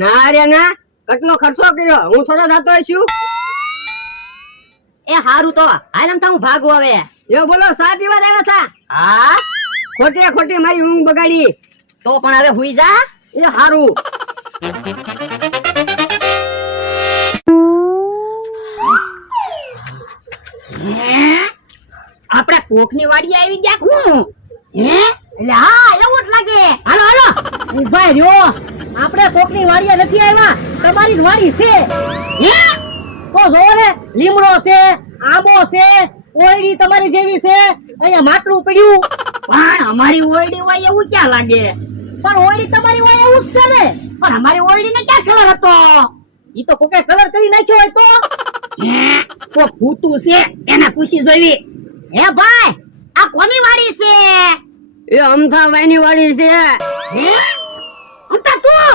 ના રે ના, કેટલો ખર્ચો કર્યો, હું થોડો થતો છું. એ હારું તો હાલ આમ હું ભાગું હવે. એ બોલો, સા પીવા આવ્યા હતા? હા ખોટે ખોટી મારી ઊંઘ બગાડી. તો પણ હવે હુઈ જા. એ હારું. આપણે કોકની વાડી આવી ગયા હું હે એટલે હા એવું જ લાગે. હાલો હાલો ભાઈ રહ્યો, આપણે કોકની વાડીએ નથી આવ્યા, તમારી જ વાડી છે. હે તો જો ને, લીમડો છે, આંબો છે, ઓયડી તમારી જેવી છે, અહીંયા માટલું પડ્યું. પણ અમારી ઓયડી હોય એવું ક્યાં લાગે? પણ ઓયડી તમારી હોય એવું જ છે ને. પણ અમારી ઓયડી ને ક્યાં કલર હતો? ઈ તો કોકે કલર કરી નાખ્યો હોય તો. હે તો ફૂટું છે એને પૂછી જોવી. હે ભાઈ આ કોની વાડી છે? એ અમથાભાઈ ની વાડી છે. હે અમથા તું